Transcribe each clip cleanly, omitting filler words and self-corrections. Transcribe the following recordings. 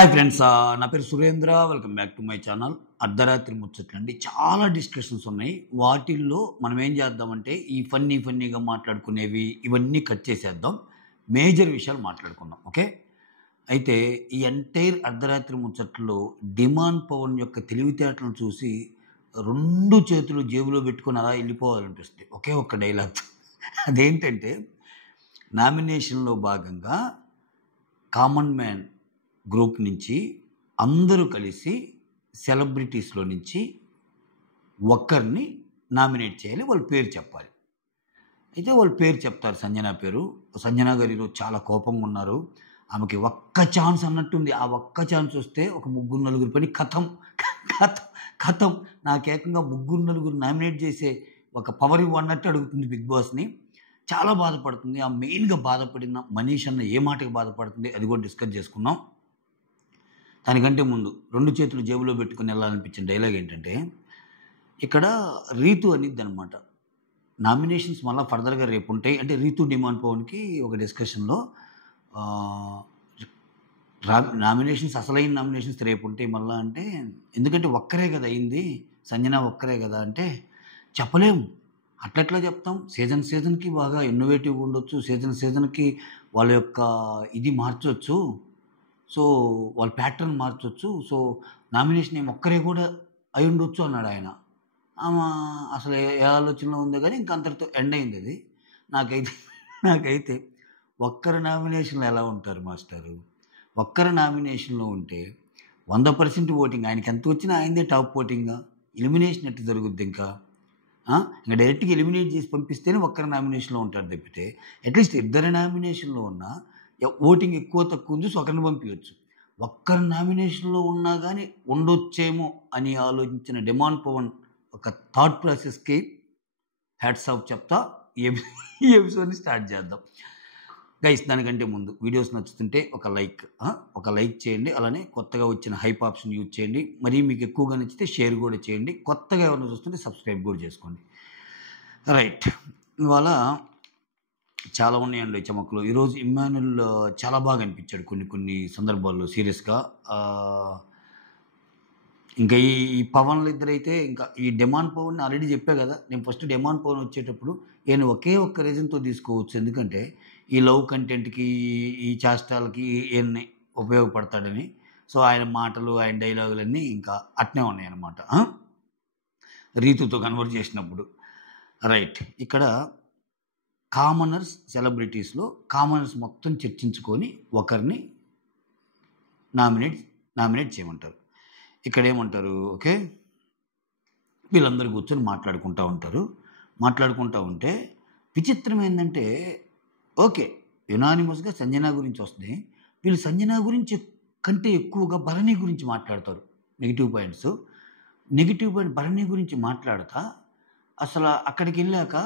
Hi friends, నా పేరు Surendra. Welcome back to my channel అర్ధరాత్రి ముచ్చట్లండి. చాలా డిస్కషన్స్ ఉన్నాయి. వాటిల్లో మనం ఏం చేద్దామంటే ఈ ఫన్నీగా మాట్లాడుకునేవి ఇవన్నీ కట్ చేసేద్దాం. మేజర్ విషయాలు మాట్లాడుకుందాం. ఓకే. అయితే ఈ ఎంటైర్ అర్ధరాత్రి ముచ్చట్లో డిమాండ్ పవన్ యొక్క తెలివితేటలను చూసి రెండు చేతులు జేబులో పెట్టుకొని అలా వెళ్ళిపోవాలనిపిస్తుంది ఒకే ఒక్క డైలాగ్. అదేంటంటే, నామినేషన్లో భాగంగా కామన్ మ్యాన్ గ్రూప్ నుంచి అందరూ కలిసి సెలబ్రిటీస్లో నుంచి ఒక్కరిని నామినేట్ చేయాలి. వాళ్ళ పేరు చెప్పాలి. అయితే వాళ్ళ పేరు చెప్తారు. సంజన పేరు. సంజన గారు ఈరోజు చాలా కోపంగా ఉన్నారు. ఆమెకి ఒక్క ఛాన్స్ అన్నట్టుంది. ఆ ఒక్క ఛాన్స్ వస్తే ఒక ముగ్గురు నలుగురు పని కథం కథం కథం. నాకేకంగా ముగ్గురు నలుగురు నామినేట్ చేసే ఒక పవర్ ఇవ్వన్నట్టు అడుగుతుంది బిగ్ బాస్ని. చాలా బాధపడుతుంది. ఆ మెయిన్గా బాధపడిన మనీష్ అన్న ఏ మాటకి బాధపడుతుంది అది కూడా డిస్కస్ చేసుకున్నాం. దానికంటే ముందు రెండు చేతులు జేబులో పెట్టుకుని వెళ్ళాలనిపించిన డైలాగ్ ఏంటంటే, ఇక్కడ రీతు అనిద్ది అనమాట. నామినేషన్స్ మళ్ళీ ఫర్దర్గా రేపు ఉంటాయి అంటే రీతు డిమాండ్ పవన్కి ఒక డిస్కషన్లో నామినేషన్స్ అసలైన నామినేషన్స్ రేపు ఉంటాయి మళ్ళీ అంటే, ఎందుకంటే ఒక్కరే కదా అయింది, సంజన ఒక్కరే కదా అంటే, చెప్పలేము. అట్లెట్లా చెప్తాం? సీజన్కి బాగా ఇన్నోవేటివ్గా ఉండొచ్చు. సీజన్కి వాళ్ళ యొక్క ఇది మార్చవచ్చు. సో వాళ్ళ ప్యాటర్న్ మార్చవచ్చు. సో నామినేషన్ ఏమి ఒక్కరే కూడా అయి ఉండొచ్చు అన్నాడు ఆయన. ఆమె అసలు ఏ ఆలోచనలో ఉందో కానీ ఇంక అంతటితో ఎండ్ అయింది అది. నాకైతే ఒక్కరి నామినేషన్లో ఎలా ఉంటారు మాస్టరు? ఒక్కరి నామినేషన్లో ఉంటే 100% ఓటింగ్. ఆయనకి ఎంత వచ్చినా ఆయనదే టాప్ ఓటింగ్గా. ఎలిమినేషన్ ఎట్టు జరుగుద్ది ఇంకా డైరెక్ట్గా ఎలిమినేట్ చేసి పంపిస్తేనే ఒక్కరి నామినేషన్లో ఉంటారు తప్పితే, అట్లీస్ట్ ఇద్దరి నామినేషన్లో ఉన్నా ఓటింగ్ ఎక్కువ తక్కువ ఉంది, సో ఒకరిని పంపించవచ్చు. ఒక్కరి నామినేషన్లో ఉన్నా కానీ ఉండొచ్చేమో అని ఆలోచించిన డిమాండ్ పవన్ ఒక థాట్ ప్రాసెస్కి హ్యాట్స్ ఆఫ్ చెప్తా ఈ ఎపిసోడ్ని స్టార్ట్ చేద్దాం. గైస్, దానికంటే ముందు వీడియోస్ నచ్చుతుంటే ఒక లైక్ చేయండి. అలానే కొత్తగా వచ్చిన హైప్ ఆప్షన్ యూజ్ చేయండి. మరి మీకు ఎక్కువగా నచ్చితే షేర్ కూడా చేయండి. కొత్తగా ఎవరైనా చూస్తుంటే సబ్స్క్రైబ్ కూడా చేసుకోండి. రైట్, ఇవాళ చాలా ఉన్నాయండి చమకులు. ఈరోజు ఇమ్మాన్యుల్ చాలా బాగా అనిపించాడు కొన్ని సందర్భాల్లో సీరియస్గా. ఇంకా ఈ పవన్లు ఇద్దరైతే, ఇంకా ఈ డిమాండ్ పవన్ ఆల్రెడీ చెప్పా కదా, నేను ఫస్ట్ డిమాండ్ పవన్ వచ్చేటప్పుడు నేను ఒకే ఒక్క రీజన్తో తీసుకోవచ్చు, ఎందుకంటే ఈ లవ్ కంటెంట్కి ఈ చేష్టాలకి ఈయన్ని ఉపయోగపడతాడని. సో ఆయన మాటలు ఆయన డైలాగులన్నీ ఇంకా అట్నే ఉన్నాయన్నమాట రీతుతో కన్వర్ట్ చేసినప్పుడు. రైట్, ఇక్కడ కామనర్స్ సెలబ్రిటీస్లో కామనర్స్ మొత్తం చర్చించుకొని ఒకరిని నామినేట్ చేయమంటారు. ఇక్కడ ఏమంటారు? ఓకే, వీళ్ళందరూ కూర్చొని మాట్లాడుకుంటూ ఉంటే విచిత్రం ఏంటంటే, ఓకే యునానిమస్గా సంజన గురించి వస్తుంది. వీళ్ళు సంజన గురించి కంటే ఎక్కువగా భరణి గురించి మాట్లాడతారు. నెగిటివ్ పాయింట్ భరణి గురించి మాట్లాడతా అసలు అక్కడికి వెళ్ళాక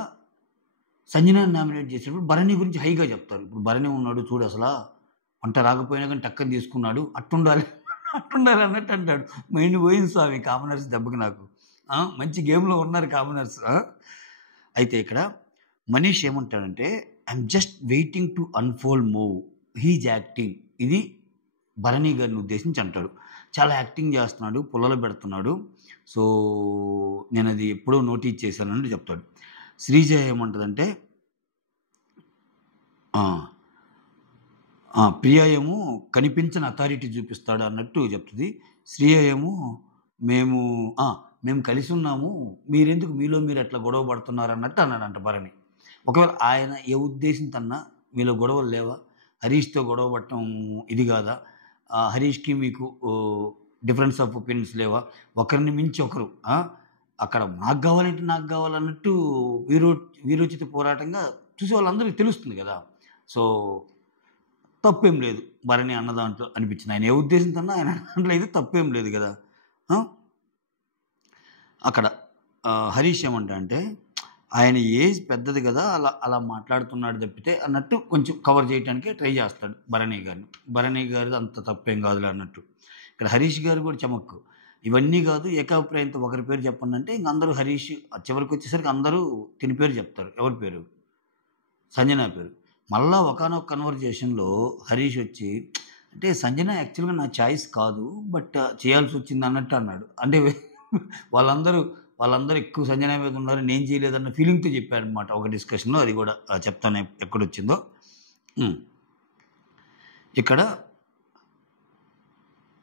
సంజన నామినేట్ చేసినప్పుడు భరణి గురించి హైగా చెప్తారు. ఇప్పుడు భరణి ఉన్నాడు చూడు, అసలు వంట రాకపోయినా కానీ టక్కని తీసుకున్నాడు, అట్టుండాలి అన్నట్టు అంటాడు. మైండ్ పోయింది స్వామి కామనర్స్ దెబ్బకి. నాకు మంచి గేమ్లో ఉన్నారు కామనర్స్. అయితే ఇక్కడ మనీష్ ఏమంటాడంటే, I'm just waiting to unfold move, he's acting. ఇది భరణి గారిని ఉద్దేశించి అంటాడు. చాలా యాక్టింగ్ చేస్తున్నాడు, పుల్లలు పెడుతున్నాడు. సో నేను అది ఎప్పుడో నోటీస్ చేశానని చెప్తాడు. శ్రీజ ఏమంటుందంటే, ప్రియా ఏమో కనిపించని అథారిటీ చూపిస్తాడు అన్నట్టు చెప్తుంది. శ్రీయ ఏమో మేము కలిసి ఉన్నాము, మీరెందుకు మీలో మీరు అట్లా గొడవ పడుతున్నారు అన్నట్టు అన్నాడంట భరణి. ఒకవేళ ఆయన ఏ ఉద్దేశంతో అన్నా మీలో గొడవలు లేవా, హరీష్తో గొడవ పడటం ఇది కాదా, హరీష్కి మీకు డిఫరెన్స్ ఆఫ్ ఒపీనియన్స్ లేవా, ఒకరిని మించి ఒకరు అక్కడ నాకు కావాలన్నట్టు వీరోచిత పోరాటంగా చూసే వాళ్ళందరికీ తెలుస్తుంది కదా. సో తప్పేం లేదు భరణి అన్న దాంట్లో అనిపించింది. ఆయన ఏ ఉద్దేశంతో ఆయన దాంట్లో అయితే తప్పేం లేదు కదా. అక్కడ హరీష్ ఏమంటే, ఆయన ఏజ్ పెద్దది కదా, అలా మాట్లాడుతున్నాడు తప్పితే అన్నట్టు కొంచెం కవర్ చేయడానికి ట్రై చేస్తాడు భరణి గారిది అంత తప్పేం కాదులే అన్నట్టు. ఇక్కడ హరీష్ గారు కూడా చమక్కు. ఇవన్నీ కాదు, ఏకాభిప్రాయంతో ఒకరి పేరు చెప్పండి అంటే ఇంక అందరూ హరీష్, చివరికి వచ్చేసరికి అందరూ తిని పేరు చెప్తారు. ఎవరి పేరు? సంజన పేరు. మళ్ళా ఒకానొక కన్వర్జేషన్లో హరీష్ వచ్చి, అంటే సంజన యాక్చువల్‌గా నా చాయిస్ కాదు. బట్ చేయాల్సి వచ్చింది అన్నట్టు అన్నాడు. అంటే వాళ్ళందరూ వాళ్ళందరూ ఎక్కువ సంజన మీద ఉన్నారు. నేను చేయలేదన్న ఫీలింగ్‌తో చెప్పాడనమాట ఒక డిస్కషన్‌లో. అది కూడా చెప్తాను ఎక్కడొచ్చిందో. హ్మ్. ఇక్కడ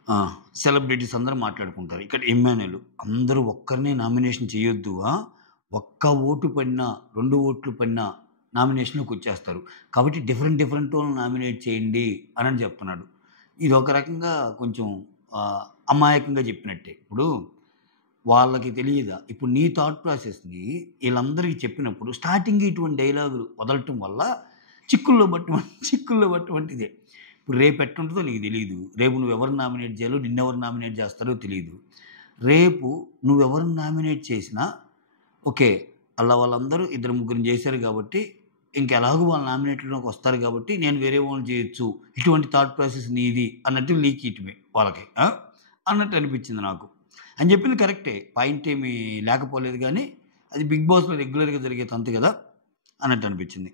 ఆ! సెలబ్రిటీస్ అందరూ మాట్లాడుకుంటారు. ఇక్కడ ఇమ్మాన్యుల్ అందరూ ఒక్కరినే నామినేషన్ చేయొద్దు. ఒక్క ఓటు పడినా, 2 ఓట్లు పడినా నామినేషన్‌లోకొచ్చేస్తారు. కాబట్టి డిఫరెంట్ డిఫరెంట్ వాళ్ళని నామినేట్ చేయండి అనని చెప్తున్నాడు. ఇదొక రకంగా కొంచెం అమాయకంగా చెప్పినట్టే. ఇప్పుడు వాళ్ళకి తెలియదా? ఇప్పుడు నీ థాట్ ప్రాసెస్‌ని ఈళ్ళందరికి చెప్పినప్పుడు స్టార్టింగే ఇటువంటి డైలాగులు వదలటం వల్ల చిక్కుల్లో పట్టమంటే ఇదే. ఇప్పుడు రేపు ఎట్టుంటదో నీకు తెలీదు. రేపు నువ్వెవరిని నామినేట్ చేయాలో, నిన్నెవరు నామినేట్ చేస్తారో తెలీదు. రేపు నువ్వెవరిని నామినేట్ చేసినా ఓకే. వాళ్ళందరూ ఇద్దరు ముగ్గురిని చేశారు కాబట్టి, ఇంకెలాగో వాళ్ళు నామినేటెడ్‌లోకి వస్తారు కాబట్టి, నేను వేరే వాళ్ళని చేయొచ్చు. ఇటువంటి థాట్ ప్రాసెస్ నీది అన్నట్టు లీకియటమే వాళ్ళకి. అన్నట్టు అనిపించింది నాకు. ఆయన చెప్పింది కరెక్టే. పాయింట్ ఏమి లేకపోలేదు గానీ, అది 'బిగ్ బాస్‌లో' రెగ్యులర్‌గా జరిగే తంతు కదా! అన్నట్టు అనిపించింది.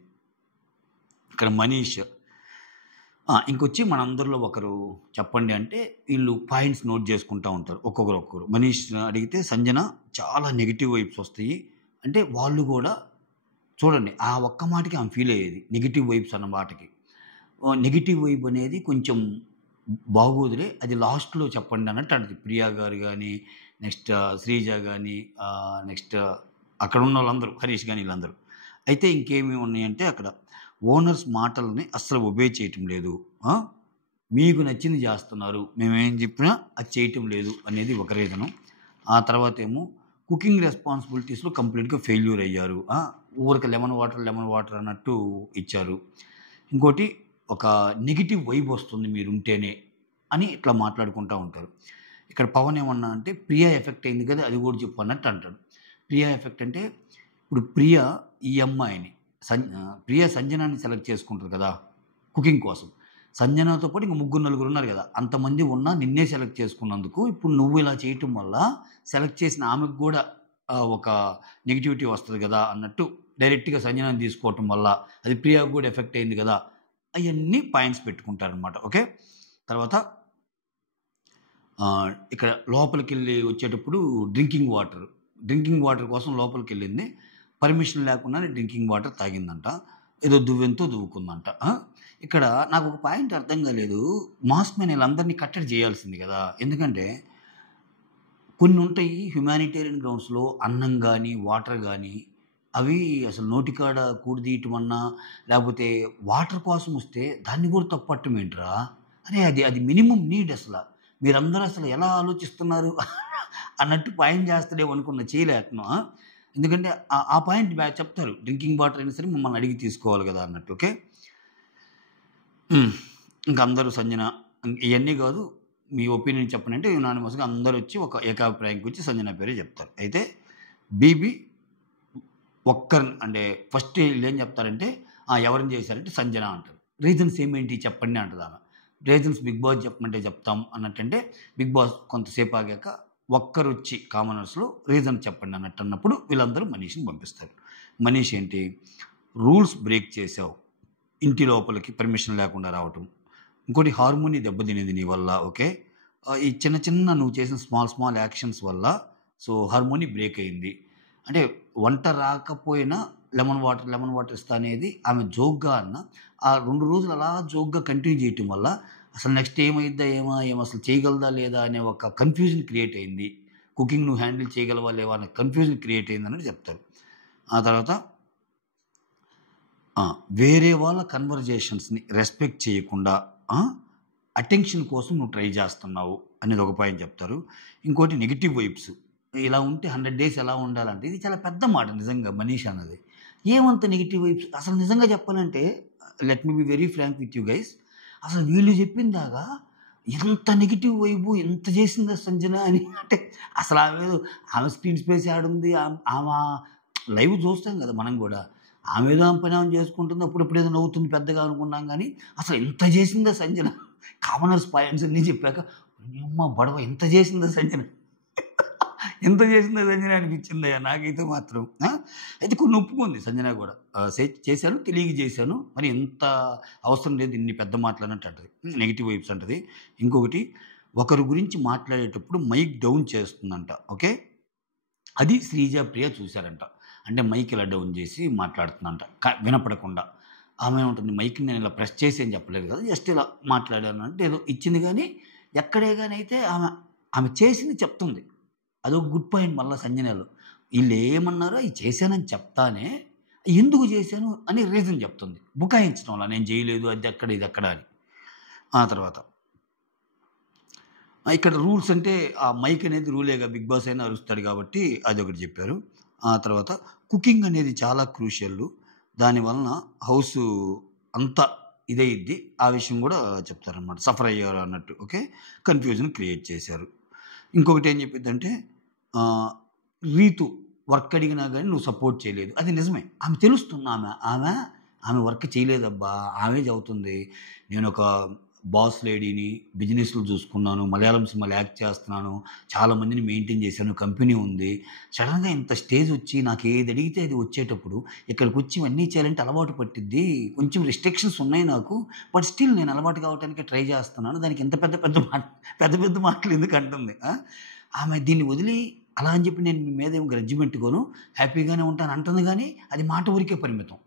ఇక్కడ 'మనీష్' ఇంకొచ్చి మనందరిలో ఒకరు చెప్పండి అంటే, వీళ్ళు పాయింట్స్ నోట్ చేసుకుంటా ఉంటారు. ఒక్కొక్కరు. 'మనీష్' అడిగితే 'సంజన చాలా నెగెటివ్ వైబ్స్ వస్తాయి.' అంటే వాళ్ళు గూడా చూడండి ఆ ఒక్క మాటకి ఆమె ఫీల్ అయ్యేది. నెగెటివ్ వైబ్స్ అన్న మాటకి. నెగెటివ్ వైబ్ అనేది కొంచెం బాగోదులే. అది లాస్ట్‌లో చెప్పండి అన్నట్టు అంటది. ప్రియా గారు గాని, నెక్స్ట్ శ్రీజ గాని, నెక్స్ట్ అక్కడున్నోళ్ళందరూ హరీష్ గాని ఈళ్ళందరూ. అయితే ఇంకేమేమి ఉన్నాయంటే అక్కడ ఓనర్స్ మాటలని అస్సలు ఒబే చేయటం లేదు. ఆ! మీకు నచ్చింది జేస్తున్నారు. మేమేం జెప్పినా అది చేయటం లేదు అనేది ఒక రీజను. ఆ తర్వాతేమో కుకింగ్ రెస్పాన్సిబిలిటీస్‌లో కంప్లీట్‌గా ఫెయిల్యూర్ అయ్యారు. ఊరికే లెమన్ వాటర్ అన్నట్టు ఇచ్చారు. ఇంకోటి ఒక నెగెటివ్ వైబ్ వస్తుంది మీరుంటేనే అని ఇట్లా మాట్లాడుకుంటా ఉంటారు. ఇక్కడ పవన్ ఏమన్నా అంటే ప్రియా ఎఫెక్ట్ అయింది కదా! అది గూడా చెప్పు అన్నట్టు అంటాడు. ప్రియా ఎఫెక్ట్ అంటే ఇప్పుడు ఈ అమ్మాయిని ప్రియ సంజనాని సెలెక్ట్ చేసుకుంటది కదా! కుకింగ్ కోసం. సంజనతో పాటు ఇంక ముగ్గురు, నలుగురున్నారు గదా! అంతమంది ఉన్నా నిన్నే సెలెక్ట్ చేసుకున్నందుకు ఇప్పుడు నువ్వు ఇలా చేయటం వల్ల సెలెక్ట్ చేసిన ఆమెకు గూడా ఒక నెగటివిటీ వస్తది గదా! అన్నట్టు డైరెక్ట్‌గా సంజనాని తీసుకోవటం వల్ల అది ప్రియాకి గూడా ఎఫెక్ట్ అయింది గదా! అయన్నీ పాయింట్స్ పెట్టుకుంటారనమాట. ఓకే. తర్వాత ఇక్కడ లోపలికెళ్ళి వచ్చేటప్పుడు డ్రింకింగ్ వాటర్ కోసం లోపలికెళ్ళింది. పర్మిషన్ లేకుండానే డ్రింకింగ్ వాటర్ తాగిందంట. ఏదో దువ్వెనతో దువ్వుకుందంట. ఇక్కడ నాకొక పాయింట్ అర్థం కాలేదు. మాస్ మెన్ ఈళ్ళందరిని కట్టడి చేయాల్సింది గదా! ఎందుకంటే కొన్నుంటాయి హ్యుమానిటేరియన్ గ్రౌండ్స్‌లో అన్నం గాని, వాటర్ గాని అవి అసలు నోటికాడ కూడదీయటమన్నా, లేపోతే వాటర్ కోసం వస్తే దాన్ని గూడా తప్పట్టం ఏంట్రా? అరే! అది మినిమమ్ నీడ్ అసల. మీరందరూ అసలు ఎలా ఆలోచిస్తున్నారు? అన్నట్టు పాయింట్ చేస్తాడేమో అనుకున్న చేయలేకను. ఎందుకంటే ఆ పాయింట్ చెప్తారు. డ్రింకింగ్ వాటర్ అయినా సరే మమ్మల్ని అడిగి తీసుకోవాలి గదా! అన్నట్టు. ఓకే. ఇంక అందరూ సంజన ఇయన్నీ గాదు. మీ ఒపీనియన్ చెప్పనంటే యునానిమస్‌గా అందరొచ్చి ఒక ఏకాభిప్రాయంకొచ్చి సంజన పేరే చెప్తారు. అయితే బీబీ అంటే ఫస్ట్ ఈళ్ళేం చెప్తారంటే, ఎవరిని చేశారంటే సంజన అంటారు. రీజన్స్ ఏమేంటి చెప్పండి అంటదామె. రీజన్స్ బిగ్ బాస్ చెప్పమంటే చెప్తాం అన్నట్టంటే, బిగ్ బాస్ కొంతసేపు ఆగాక ఒక్కరొచ్చి కామనర్స్‌లో రీజన్ చెప్పండి అన్నట్టు అన్నప్పుడు వీళ్ళందరూ మనీష్‌ని పంపిస్తారు. మనీష్ ఏంటి రూల్స్ బ్రేక్ చేశావు. ఇంటి లోపలికి పర్మిషన్ లేకుండా రావటం. ఇంకోటి హార్మోని దెబ్బతినేది నీ వల్ల. ఓకే. ఈ చిన్న నువ్వు చేసిన స్మాల్ యాక్షన్స్ వల్ల హార్మోని బ్రేక్ అయింది. అంటే వంట రాకపోయినా లెమన్ వాటర్ ఇస్తా అనేది ఆమె జోక్‌గా అన్నా, ఆ 2 రోజులు అలా జోక్‌గా కంటిన్యూ చేయటం వల్ల అసలు నెక్స్ట్ ఏమైద్దా అసలు చేయగలదా లేదా అనే ఒక కన్‌ఫ్యూజన్ క్రియేట్ అయింది. కుకింగ్ నువ్వు హ్యాండిల్ చేయగలవా లేవా అనే కన్‌ఫ్యూజన్ క్రియేట్ అయిందన్నట్టు చెప్తారు. ఆ తర్వాత వేరే వాళ్ళ కన్వర్జేషన్స్‌ని రెస్పెక్ట్ చేయకుండా అటెన్షన్ కోసం నువ్వు ట్రై చేస్తున్నావు అనేది ఒక పాయింట్ చెప్తారు. ఇంకోటి నెగెటివ్ వైబ్స్. ఇలా ఉంటే 100 డేస్ ఎలా ఉండాలంటే ఇది చాలా పెద్ద మాట నిజంగా మనీష్ అన్నది. ఏమంత నెగెటివ్ వైబ్స్ అసలు నిజంగా చెప్పాలంటే let me be very frank with you guys. అసలు వీళ్ళు చెప్పిందాగా ఎంత నెగెటివ్ వైబు ఎంత చేసిందా సంజన అని అంటే అసలు ఆమె స్క్రీన్ స్పేస్ యాడుంది? ఆమె లైవ్ చూస్తాం కదా మనం గూడా. ఆమె పని ఆమె చేసుకుంటుంది. అప్పుడప్పుడు ఏదో నవ్వుతుంది పెద్దగా అనుకున్నాం గానీ, అసలు ఇంత చేసిందా సంజన? కామనర్స్ పాయింట్స్ అన్నీ చెప్పాక, యమ్మ బడవ ఇంత చేసిందా సంజన? ఎంత చేసిందో సంజన అనిపించిందయ్యా నాకైతే మాత్రం. అయితే కొన్ని ఒప్పుకుంది సంజన కూడా. చేశాను, తెలియక చేశాను. మరి ఇంత అవసరం లేదు ఇన్ని పెద్ద మాటలు అన్నట్టు అంటది. నెగెటివ్ వైబ్స్ అంటది. ఇంకొకటి, ఒకరి గురించి మాట్లాడేటప్పుడు మైక్ డౌన్ చేస్తుందంట. ఓకే. అది శ్రీజ, ప్రియ చూశారంట. అంటే మైక్ ఇలా డౌన్ చేసి మాట్లాడుతుందంట వినపడకుండా. ఆమె ఉంటుంది, మైక్ని నేను ఇలా ప్రెస్ చేసి ఏం చెప్పలేదు కదా, జస్ట్ ఇలా మాట్లాడాను అంటే ఏదో ఇచ్చింది. కానీ ఎక్కడే కానీ అయితే ఆమె ఆమె చేసింది చెప్తుంది. అదొక గుడ్ పాయింట్. మళ్ళీ సంజనలో వీళ్ళు ఏమన్నారో ఇది చేశానని చెప్తానే ఎందుకు చేశాను అని రీజన్ చెప్తుంది. బుకాయించడం వల్ల నేను చేయలేదు, అది ఎక్కడ ఇది ఎక్కడ అని. ఆ తర్వాత ఇక్కడ రూల్స్ అంటే ఆ మైక్ అనేది రూలేగా, బిగ్ బాస్ అయినా అరుస్తాడు కాబట్టి అదొకటి చెప్పారు. ఆ తర్వాత కుకింగ్ అనేది చాలా క్రూషియల్, దానివలన హౌస్ అంతా ఇదయిద్ది, ఆ విషయం కూడా చెప్తారనమాట. సఫర్ అయ్యారు అన్నట్టు. ఓకే. కన్ఫ్యూజన్ క్రియేట్ చేశారు. ఇంకొకటి ఏం చెప్పిద్దంటే, రీతు వర్క్ అడిగినా కానీ నువ్వు సపోర్ట్ చేయలేదు. అది నిజమే, ఆమె తెలుస్తుంది. ఆమె వర్క్ చేయలేదబ్బా, ఆమె చదువుతుంది. నేను ఒక బాస్ లేడీని, బిజినెస్లు చూసుకున్నాను, మలయాళం సినిమాలు యాక్ట్ చేస్తున్నాను, చాలామందిని మెయింటైన్ చేశాను, కంపెనీ ఉంది. సడన్గా ఇంత స్టేజ్ వచ్చి నాకు ఏది అడిగితే అది వచ్చేటప్పుడు ఇక్కడికి వచ్చి ఇవన్నీ చేయాలంటే అలవాటు పట్టిద్ది. కొంచెం రిస్ట్రిక్షన్స్ ఉన్నాయి నాకు, బట్ స్టిల్ నేను అలవాటు కావడానికి ట్రై చేస్తున్నాను. దానికి ఇంత పెద్ద మాటలు ఎందుకు అంటుంది. ఆమె దీన్ని వదిలి అలా అని చెప్పి నేను మీ మీద ఏం గ్రడ్జ్ పెట్టుకోను, హ్యాపీగానే ఉంటాను అంటుంది. కానీ అది మాట ఊరికే పరిమితం.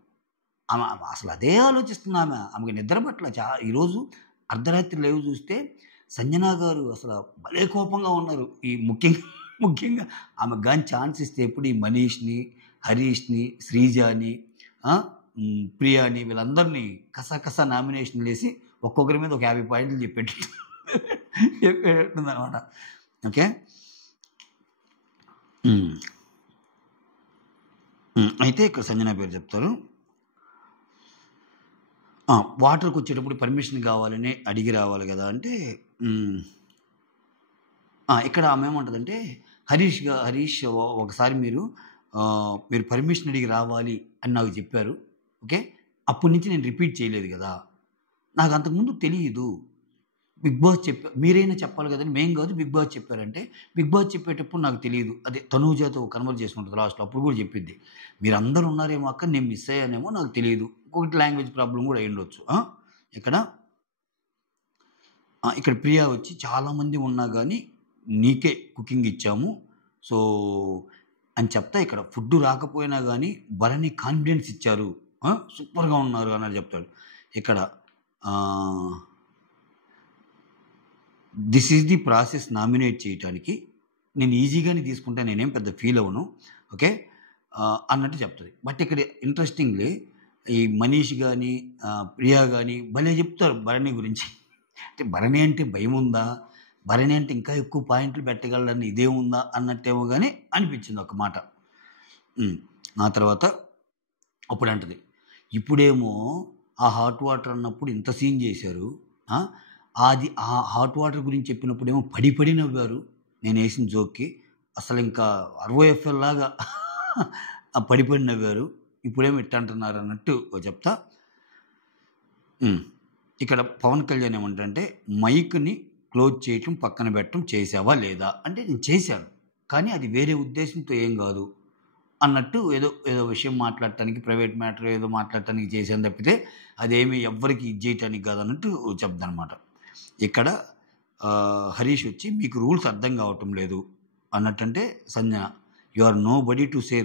ఆమె అసలు అదే ఆలోచిస్తుంది. ఆమెకి నిద్ర పట్ల ఈరోజు అర్ధరాత్రి లైవ్ చూస్తే సంజన గారు అసలు భలే కోపంగా ఉన్నారు. ఈ ముఖ్యంగా ఆమెకు కానీ ఛాన్స్ ఇస్తే ఎప్పుడు ఈ మనీష్ని, హరీష్ని, శ్రీజాని, ప్రియాని వీళ్ళందరినీ కసా నామినేషన్లు వేసి ఒక్కొక్కరి మీద ఒక 50 పాయింట్లు చెప్పేటట్టుంది అనమాట. ఓకే. అయితే ఇక్కడ సంజన పేరు చెప్తారు. వాటర్కి వచ్చేటప్పుడు పర్మిషన్ కావాలని అడిగి రావాలి కదా అంటే, ఇక్కడ ఆమె ఏమంటుందంటే, హరీష్ ఒకసారి మీరు పర్మిషన్ అడిగి రావాలి అని నాకు చెప్పారు. ఓకే. అప్పటి నుంచి నేను రిపీట్ చేయలేదు కదా, నాకు అంతకుముందు తెలియదు. బిగ్ బాస్ మీరైనా చెప్పాలి కదండి, మేం కాదు బిగ్ బాస్ చెప్పారంటే, బిగ్ బాస్ చెప్పేటప్పుడు నాకు తెలియదు. అదే తనూజతో కన్వర్జేషన్ ఉంటుంది లాస్ట్లో, అప్పుడు కూడా చెప్పిద్ది, మీరు అందరూ ఉన్నారేమో అక్క, నేను మిస్ అయ్యానేమో నాకు తెలియదు. ఇంకొకటి లాంగ్వేజ్ ప్రాబ్లం కూడా అయ్యుండొచ్చు. ఇక్కడ ప్రియా వచ్చి చాలామంది ఉన్నా కానీ నీకే కుకింగ్ ఇచ్చాము సో అని చెప్తా, ఇక్కడ ఫుడ్ రాకపోయినా కానీ భరణి కాన్ఫిడెన్స్ ఇచ్చారు, సూపర్గా ఉన్నారు అన్నది చెప్తాడు. ఇక్కడ this is the process nominate చేయడానికి, నేను ఈజీగానే తీసుకుంటా, నేనేం పెద్ద ఫీల్ అవ్వను. ఓకే అన్నట్టు చెప్తుంది. బట్ ఇక్కడ ఇంట్రెస్టింగ్లీ ఈ మనీష్ కానీ ప్రియా కానీ భలే చెప్తారు భరణి గురించి. అంటే భరణి అంటే భయం ఉందా, భరణి అంటే ఇంకా ఎక్కువ పాయింట్లు పెట్టగలడని ఇదే ఉందా అన్నట్టేమో కానీ అనిపించింది ఒక మాట. ఆ తర్వాత అప్పుడు అంటది, ఇప్పుడేమో ఆ హాట్ వాటర్ అన్నప్పుడు ఇంత సీన్ చేశారు, అది ఆ హాట్ వాటర్ గురించి చెప్పినప్పుడేమో పడి నవ్వారు నేను వేసిన జోక్కి, అసలు ఇంకా ROFL లాగా పడి నవ్వారు, ఇప్పుడేమో ఇట్ట అంటున్నారు అన్నట్టు చెప్తా. ఇక్కడ పవన్ కళ్యాణ్ ఏమంటే, మైక్ని క్లోజ్ చేయటం పక్కన పెట్టడం చేసావా లేదా అంటే, నేను చేశాను కానీ అది వేరే ఉద్దేశంతో ఏం కాదు అన్నట్టు, ఏదో విషయం మాట్లాడటానికి, ప్రైవేట్ మ్యాటర్ ఏదో మాట్లాడటానికి చేశాను తప్పితే అదేమి ఎవ్వరికి ఇది చేయటానికి కాదన్నట్టు చెప్తానమాట. ఇక్కడ హరీష్ వచ్చి మీకు రూల్స్ అర్థం కావటం లేదు అన్నట్టంటే, Sanjana you are nobody to say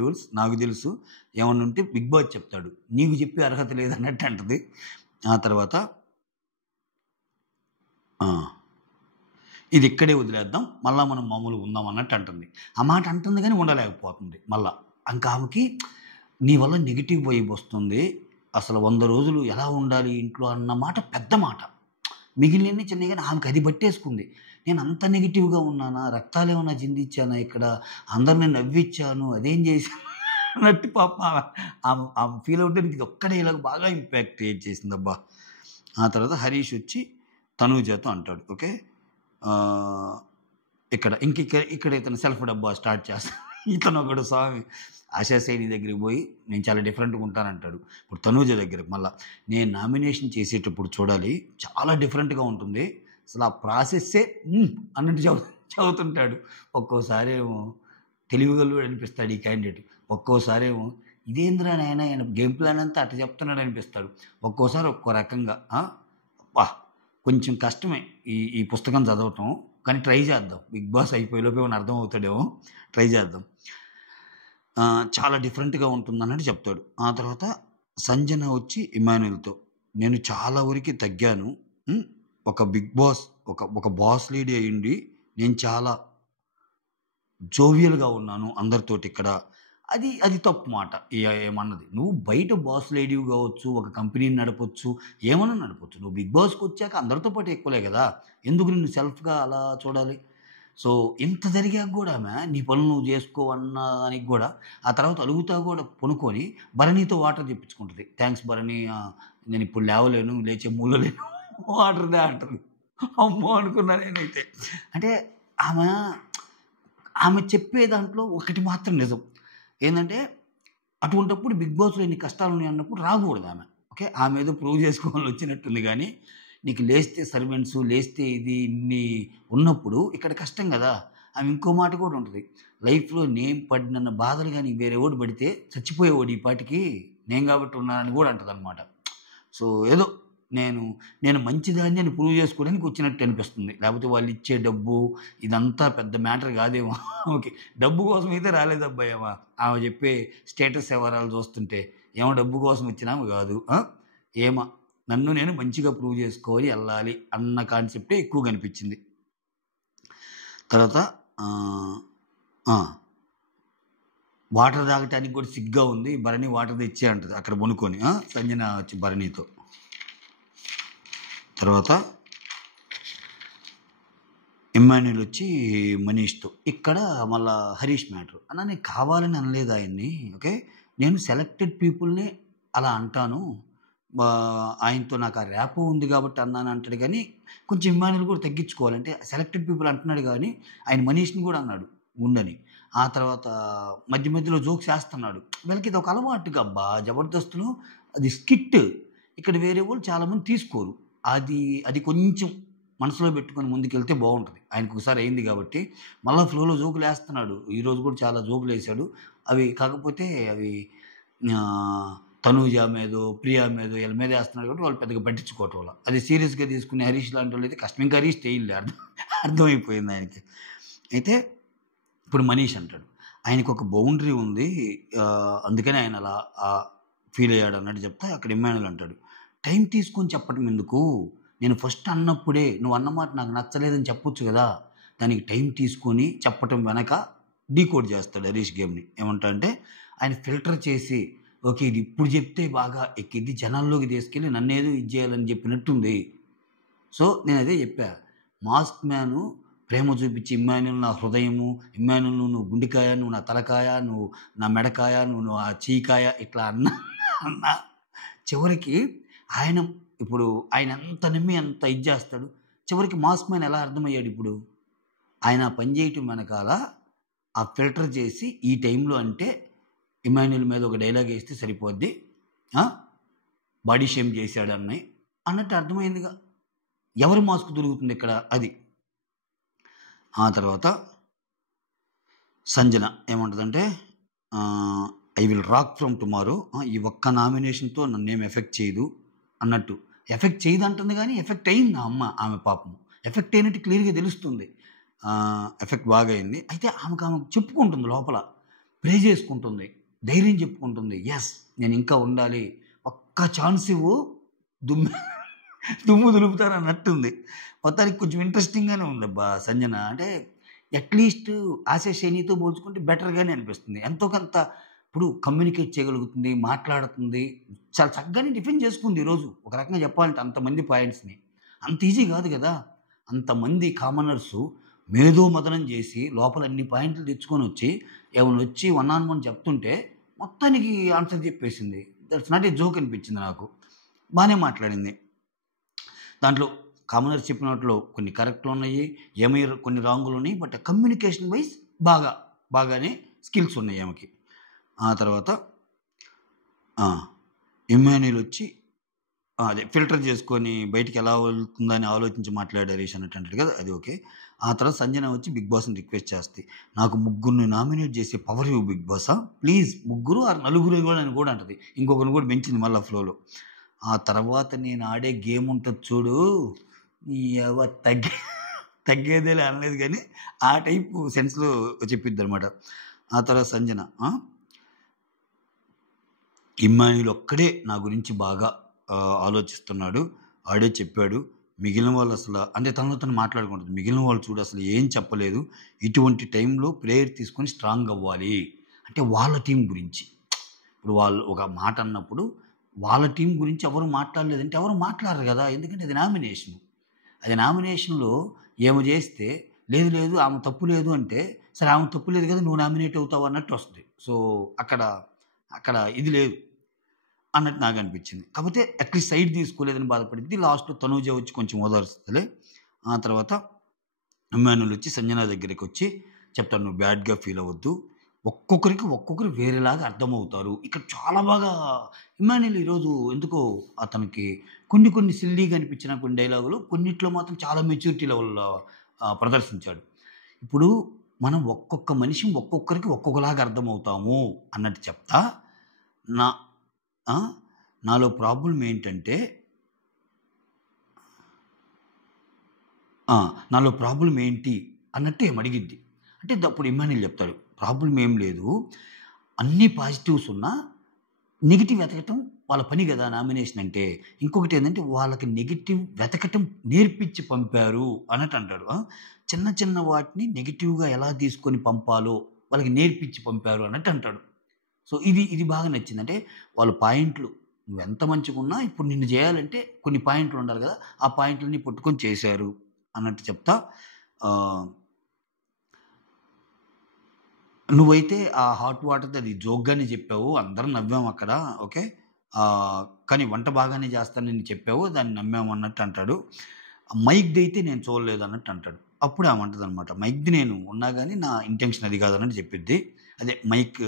rules, నాకు తెలుసు, ఏమన్నా ఉంటే బిగ్ బాస్ చెప్తాడు, నీకు చెప్పే అర్హత లేదన్నట్టు అంటది. ఆ తర్వాత ఇది ఇక్కడే వదిలేద్దాం, మళ్ళీ మనం మామూలుగా ఉందాం అన్నట్టు అంటుంది. ఆ మాట అంటుంది కానీ ఉండలేకపోతుంది. మళ్ళీ ఇంకా ఆమెకి నీ వల్ల నెగిటివ్ వైబ్ వస్తుంది, అసలు 100 రోజులు ఎలా ఉండాలి ఇంట్లో అన్న మాట పెద్ద మాట. మిగిలినన్ని చిన్నగానే ఆమెకు అది పట్టేసుకుంది. నేను అంత నెగిటివ్గా ఉన్నానా, రక్తాలు ఏమన్నా చిందించానా, ఇక్కడ అందరిని నవ్విచ్చాను, అదేం చేశాను అన్నట్టు పాప ఆమె ఫీల్ అవుతుంది. ఇది ఒక్కడే ఇలాగ బాగా ఇంపాక్ట్ క్రియేట్ చేసిందబ్బా. ఆ తర్వాత హరీష్ వచ్చి తనూజతో అంటాడు, ఓకే ఇక్కడ ఇతను సెల్ఫ్ డబ్బా స్టార్ట్ చేస్తాను. ఇతను ఒకడు స్వామి ఆశాశైని దగ్గరికి పోయి నేను చాలా డిఫరెంట్గా ఉంటానంటాడు. ఇప్పుడు తనూజ దగ్గర మళ్ళీ నేను నామినేషన్ చేసేటప్పుడు చూడాలి, చాలా డిఫరెంట్గా ఉంటుంది, అసలు ఆ ప్రాసెస్సే అన్నట్టు చదువుతుంటాడు. ఒక్కోసారి ఏమో తెలివిగలవాడు అనిపిస్తాడు ఈ క్యాండిడేట్. ఒక్కోసారి ఏమో ఇదేందిరా నాయనా ఈయన గేమ్ ప్లాన్ అంతా అట్ట చెప్తున్నాడు అనిపిస్తాడు. ఒక్కోసారి ఒక్కో రకంగా అబ్బా! కొంచెం కష్టమే ఈ పుస్తకం చదవటం. కానీ ట్రై చేద్దాం. 'బిగ్ బాస్' అయిపోయేలోపు ఏమైనా అర్థం అవుతాడేమో, ట్రై చేద్దాం. చాలా డిఫరెంట్‌గా ఉంటుందన్నట్టు చెప్తాడు. ఆ తర్వాత సంజన వచ్చి ఇమ్మాన్యుయల్‌తో నేను చాలా వరకి తగ్గాను. హ్మ్. ఒక బిగ్ బాస్ ఒక బాస్ లేడీ అయ్యుండి నేను చాలా జోవియల్‌గా ఉన్నాను అందరితోటి ఇక్కడ. అది తప్పు మాట. ఏమన్నది. నువ్వు బయట బాస్ లేడీవి కావచ్చు, ఒక కంపెనీని నడపొచ్చు, ఏమన్నా నడపొచ్చు. నువ్వు బిగ్ బాస్‌కొచ్చాక అందరితో పాటు ఈక్వలే గదా! ఎందుకు నిన్ను సెల్ఫ్‌గా అలా చూడాలి? సో, ఇంత జరిగాక గూడా నీ పనులు నువ్వు జేసుకో అన్న దానికి గూడా, ఆ తర్వాత అలుగుతా గూడా పొనుకొని భరణితో వాటర్ తెప్పించుకుంటది. థాంక్స్ భరణి నేనిప్పుడు లేవలేను, లేచే మూడ్‌లో లేను. వాటర్ దే అంటది. అమ్మో! అనుకున్నా నేనైతే. అంటే ఆమె ఆమె చెప్పే దాంట్లో ఒకటి మాత్రం నిజం. ఏందంటే, అటువంటప్పుడు 'బిగ్ బాస్‌లో' ఇన్ని కష్టాలున్నాయన్నప్పుడు రాగూడదామె. ఓకే. ఆమె ఏదో ప్రూవ్ చేసుకోవాలని వచ్చినట్టుంది గానీ, నీకు లేస్తే సర్వెంట్సు, లేస్తే ఇది ఇన్ని ఉన్నప్పుడు ఇక్కడ కష్టం గదా! ఆమె ఇంకో మాట కూడా ఉంటది. లైఫ్‌లో నేను పడినన్న బాధలు గాని వేరేవాడు పడితే చచ్చిపోయేవాడు ఈ పాటికి. నేను గాబట్టి ఉన్నానని గూడా అంటదనమాట. సో, ఏదో నేను, నేను మంచిదాన్ని అని ప్రూవ్ చేసుకోవడానికి వచ్చినట్టు అనిపిస్తుంది. లేపోతే వాళ్ళిచ్చే డబ్బు ఇదంతా పెద్ద మ్యాటర్ గాదేమో. ఓకే. డబ్బు కోసం అయితే రాలేదబ్బాయి ఆమె. ఆమె చెప్పే స్టేటస్ వ్యవహారాలు చూస్తుంటే. ఏమో డబ్బు కోసం వచ్చినామె గాదు. నన్ను నేను మంచిగా ప్రూవ్ చేసుకోవాలి, ఎళ్ళాలి అన్న కాన్సెప్టే ఎక్కువ కనిపించింది. తర్వాత ఆ! వాటర్ తాగటానికి కూడా సిగ్గుగా ఉంది. భరణి వాటర్ తెచ్చే అంటది అక్కడ పనుకొని. సంజన వచ్చి భరణితో. తర్వాత ఇమ్మాన్యుయల్ వచ్చి మనీష్‌తో. ఇక్కడ మళ్ళా హరీష్ మ్యాటర్. అన్న నేను కావాలని అనలేదు ఆయన్ని. ఓకే. నేను సెలెక్టెడ్ పీపుల్‌నే అలా అంటాను. ఆయనతో నాకు ఆ ర్యాపో ఉంది కాబట్టి అన్నాను అంటాడు గానీ, కొంచెం ఇమ్మాన్యుయల్ కూడా తగ్గించుకోవాలి. అంటే సెలెక్టెడ్ పీపుల్ అంటున్నాడు గానీ, ఆయన మనీష్‌ని కూడా అన్నాడు ఉండని. ఆ తర్వాత మధ్య మధ్యలో జోక్స్ ఏస్తన్నాడు. వీళ్ళకి ఇదొక అలవాటుగా అబ్బా! జబర్దస్త్‌లో అది స్కిట్. ఇక్కడ వేరే వాళ్ళు చాలామంది తీసుకోరు. అది కొంచెం మనసులో పెట్టుకొని ముందుకెళ్తే బావుంటది. ఆయనకొకసారి అయింది గాబట్టి, మళ్ళా ఫ్లోలో జోకులేస్తన్నాడు. ఈరోజు కూడా చాలా జోకులేసాడు. అవి తనూజ మీదో, ప్రియా మీదో ఈళ్ళ మీద ఏస్తున్నాడు కాబట్టి వాళ్ళు పెద్దగా పట్టించుకోవటంల. అది సీరియస్‌గా తీసుకునే హరీష్ లాంటోళ్ళైతే కష్టం. ఇంకా హరీష్ చేయలే అర్థమైపోయింది ఆయనకి. అయితే ఇప్పుడు మనీష్ అంటాడు. ఆయనకొక బౌండరీ ఉంది. అందుకనే ఆయన అలా ఫీల్ అయ్యాడన్నట్టు చెప్తే అక్కడ ఇమ్మాన్యుయల్ అంటాడు. టైం తీసుకొని చెప్పటం ఎందుకు? నేను ఫస్ట్ అన్నప్పుడే నువ్వన్న మాట నాకు నచ్చలేదని చెప్పొచ్చు గదా! దానికి టైం తీసుకొని చెప్పటం వెనక డీకోడ్ చేస్తాడు హరీష్ గేమ్‌ని. ఏమంటా అంటే ఆయన ఫిల్టర్ చేసి ఓకే. ఇది ఇప్పుడు చెప్తే బాగా ఎక్కిద్ది. జనాల్లోకి తీసుకెళ్ళి నన్నేదో ఇది చేయాలని చెప్పినట్టుంది. సో, నేనదే చెప్పా. మాస్క్ మ్యాను ప్రేమ చూపించి ఇమ్మాన్యుయల్ నా హృదయము, ఇమ్మాన్యుయల్ నువ్వు గుండెకాయ, నువ్వు నా తలకాయ, నువ్వు నా మెడకాయ, నువ్వు నా చెయ్యికాయ ఇట్లా అన్నా చివరికి ఆయన ఇప్పుడు ఆయన ఎంత నమ్మి అంత ఇది చేస్తాడు. చివరికి మాస్క్ మ్యాన్ ఎలా అర్థమయ్యాడిప్పుడు? ఆయన ఆ పని చేయటం వెనకాల ఆ ఫిల్టర్ చేసి ఈ టైంలో అంటే ఇమ్మాన్యుయల్ మీద ఒక డైలాగ్ ఏస్తే సరిపోద్ది. బాడీ షేమ్ చేశాడని అన్నట్టు అర్థమైందిగా. ఎవరి మాస్క్ దొరుకుతుంది ఇక్కడ అది. ఆ తర్వాత సంజన ఏమంటదంటే I will rock from tomorrow. ఈ ఒక్క నామినేషన్‌తో నన్నేం ఎఫెక్ట్ చేయదు అన్నట్టు. ఎఫెక్ట్ చేయదంటుంది గానీ ఎఫెక్ట్ అయింది ఆమె పాపం. ఎఫెక్ట్ అయినట్టు క్లియర్‌గా తెలుస్తుంది. ఎఫెక్ట్ బాగా అయింది. అయితే ఆమెకు చెప్పుకుంటుంది లోపల. ప్రే చేసుకుంటుంది. ధైర్యం చెప్పుకుంటుంది. యెస్ నేను ఇంకా ఉండాలి. ఒక్క ఛాన్స్ ఇవ్వు దుమ్ము దులుపుతానన్నట్టుంది. మొత్తానికి కొంచెం ఇంట్రెస్టింగ్‌గానే ఉందబ్బా సంజన. అంటే అట్‌లీస్ట్ ఆశా శనితో పోల్చుకుంటే బెటర్‌గానే అనిపిస్తుంది. ఎంతో కొంత ఇప్పుడు కమ్యూనికేట్ చేయగలుగుతుంది, మాట్లాడుతుంది. చాలా చక్కగానే డిఫెండ్ చేసుకుంది ఈరోజు. ఒక రకంగా చెప్పాలంటే అంతమంది పాయింట్స్‌ని. అంత ఈజీ కాదు కదా! అంతమంది కామనర్సు మేధో మథనం చేసి లోపల అన్ని పాయింట్లు తెచ్చుకొనొచ్చి ఏమైనా వచ్చి వన్ ఆన్ వన్ చెప్తుంటే మొత్తానికి ఆన్సర్ చెప్పేసింది. దట్స్ నాట్ ఏ జోక్ అనిపించింది నాకు. బానే మాట్లాడింది. దాంట్లో కామనర్స్ చెప్పినట్లో కొన్ని కరెక్ట్‌లున్నాయి. కొన్ని రాంగులున్నాయి. బట్ కమ్యూనికేషన్ వైస్ బాగానే స్కిల్స్ ఉన్నాయి ఆమెకి. ఆ తర్వాత ఇమ్మాన్యుయల్ వచ్చి అదే ఫిల్టర్ చేసుకొని బయటికి ఎలా వెళ్తుందని ఆలోచించి మాట్లాడే హరీష్ అన్నట్టు అంటాడు కదా! అది ఓకే. ఆ తర్వాత సంజన వచ్చి బిగ్ బాస్‌ని రిక్వెస్ట్ చేస్తది. నాకు ముగ్గురిని నామినేట్ చేసే పవర్ ఇవ్వు బిగ్ బాసా! ప్లీజ్ ముగ్గురు ఆర్ నలుగురు కూడా అని కూడా అంటది. ఇంకొకరిని కూడా పెంచింది మళ్ళా ఫ్లోలో. ఆ తర్వాత నేను ఆడే గేమ్ ఉంటది చూడు. ఎవ తగ్గే తగ్గేదేలే అనలేదు గానీ, ఆ టైపు సెన్స్‌లో చెప్పిద్దనమాట. ఆ తర్వాత సంజన ఇమ్మాన్యుల్ ఒక్కడే నా గురించి బాగా ఆలోచిస్తున్నాడు. ఆడే చెప్పాడు. మిగిలిన వాళ్ళు అంటే తనలో తను మాట్లాడుకుంటుంది. మిగిలిన వాళ్ళు చూడు అసలు ఏం చెప్పలేదు. ఇటువంటి టైంలో ప్రేయర్ తీసుకొని స్ట్రాంగ్ అవ్వాలి. అంటే వాళ్ళ టీమ్ గురించి. ఇప్పుడు వాళ్ళు ఒక మాట అన్నప్పుడు వాళ్ళ టీమ్ గురించి ఎవరు మాట్లాడలేదంటే ఎవరు మాట్లాడరు గదా! ఎందుకంటే అది నామినేషన్. అది నామినేషన్‌లో ఈమె జేస్తే లేదు లేదు ఆమె తప్పు లేదు అంటే, సరే ఆమె తప్పు లేదు కదా! నువ్వు నామినేట్ అవుతావు అన్నట్టు వస్తది. సో, అక్కడ అక్కడ ఇది లేదు. అన్నట్టు నాకనిపించింది. కాపోతే అట్‌లీస్ట్ సైడ్ తీసుకోలేదని బాధపడిద్ది. లాస్ట్‌లో తనూజ వచ్చి కొంచెం ఓదారుస్తదిలే. ఆ తర్వాత ఇమ్మాన్యుల్ వచ్చి సంజన దగ్గరికొచ్చి చెప్తాడు, "నువ్వు బ్యాడ్‌గా ఫీల్ అవ్వద్దు. ఒక్కొక్కరు వేరేలాగా అర్థమవుతారు." ఇక్కడ చాలా బాగా ఇమ్మాన్యుల్ ఈరోజు ఎందుకో అతనికి కొన్ని కొన్ని సిల్లీగా అనిపించిన కొన్ని డైలాగులు కొన్నిట్లో మాత్రం చాలా మెచ్యూరిటీ లెవెల్‌లో ప్రదర్శించాడు. ఇప్పుడు మనం ఒక్కొక్క మనిషి ఒక్కొక్కరికి ఒక్కొక్కలాగా అర్థమవుతాము అన్నట్టు చెప్తా నా ఆ! నాలో ప్రాబ్లమ్ ఏంటంటే ఆ! నాలో ప్రాబ్లమ్ ఏంటి అన్నట్టు ఏమడిగిద్ది. అంటే అప్పుడు ఇమ్మాన్యుల్ చెప్తాడు. ప్రాబ్లమ్ ఏం లేదు. అన్ని పాజిటివ్స్ ఉన్నా నెగెటివ్ వెతకటం వాళ్ళ పని గదా! నామినేషన్ అంటే. ఇంకొకటేంటంటే వాళ్ళకి నెగెటివ్ వెతకటం నేర్పించి పంపారు అన్నట్టు అంటాడు. చిన్న చిన్న వాటిని నెగెటివ్‌గా ఎలా తీసుకొని పంపాలో వాళ్ళకి నేర్పించి పంపారు అన్నట్టు అంటాడు. సో, ఇది బాగా నచ్చింది. అంటే వాళ్ళ పాయింట్లు నువ్వెంత మంచిగున్నా ఇప్పుడు నిన్ను జేయాలంటే కొన్ని పాయింట్లుండాలి గదా! ఆ పాయింట్లన్నీ పట్టుకొని చేశారు అన్నట్టు చెప్తా. ఆహ్, నువ్వైతే ఆ హాట్ వాటర్‌ది అది జోక్‌గానే జెప్పావు. అందరం నవ్వామక్కడ. ఓకే. కానీ వంట బాగానే జేస్తానని చెప్పావు. దాన్ని నమ్మాము అన్నట్టు అంటాడు. మైక్‌దయితే నేను చూడలేదు అన్నట్టు అంటాడు. అప్పుడు ఆమె అంటదనమాట. మైక్‌ది నేను ఉన్నా గాని నా ఇంటెన్షన్ అది కాదన్నట్టు చెప్పిద్ది. అదే మైక్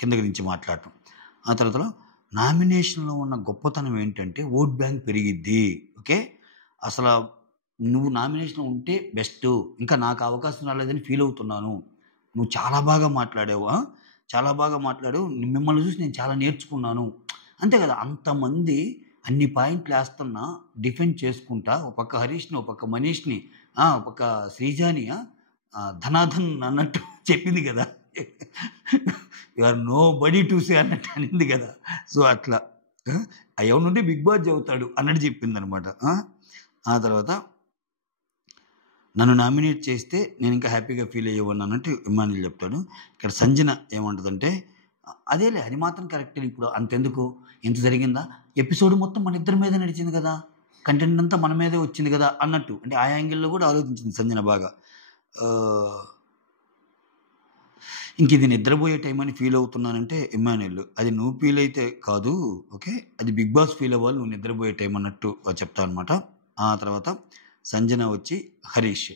కిందకి దించి మాట్లాడటం. ఆ తర్వాతలో నామినేషన్‌లో ఉన్న గొప్పతనం ఏంటంటే ఓట్ బ్యాంక్ పెరిగిద్ది. ఓకే. అసల నువ్వు నామినేషన్‌లో ఉంటే బెస్టు. ఇంకా నాకు అవకాశం రాలేదని ఫీల్ అవుతున్నాను. నువ్వు చాలా బాగా మాట్లాడావు. చాలా బాగా మాట్లాడావు. మిమ్మల్ని చూసి నేను చాలా నేర్చుకున్నాను. అంతే కదా! అంతమంది అన్ని పాయింట్‌లేస్తున్నా డిఫెండ్ చేసుకుంటా, ఒక పక్క హరీష్‌ని, ఒక పక్క మనీష్‌ని, ఒక పక్క శ్రీజాని ధనాధన్ అన్నట్టు చెప్పింది కదా! You are nobody to say అన్నట్టు అనింది కదా! సో, అట్లా. ఎవరినుంటే బిగ్ బాస్ చెబుతాడు అన్నట్టు చెప్పిందనమాట. ఆ తర్వాత నన్ను నామినేట్ చేస్తే నేనింకా హ్యాపీగా ఫీల్ అయ్యేవాడిని అన్నట్టు ఇమ్మాన్యుల్ చెప్తాడు. ఇక్కడ సంజన ఏమంటదంటే, అదేలే అది మాత్రం కరెక్టే ఇప్పుడు అంతెందుకు ఇంత జరిగిందా? ఎపిసోడ్ మొత్తం మన ఇద్దరి మీదే నడిచింది గదా! కంటెంట్ అంతా మన మీదే వచ్చింది గదా! అన్నట్టు. అంటే ఆ యాంగిల్‌లో గూడా ఆలోచించింది సంజన బాగా. ఆహ్, ఇంకిది నిద్రబోయే టైం అని ఫీల్ అవుతున్నానంటే ఇమ్మాన్యుల్. అది నువ్వు ఫీల్ అయితే కాదు. ఓకే. అది బిగ్ బాస్ ఫీల్ అవ్వాలి. నువ్వు నిద్రబోయే టైం అన్నట్టు చెప్తా అనమాట. ఆ తర్వాత సంజన వచ్చి హరీష్.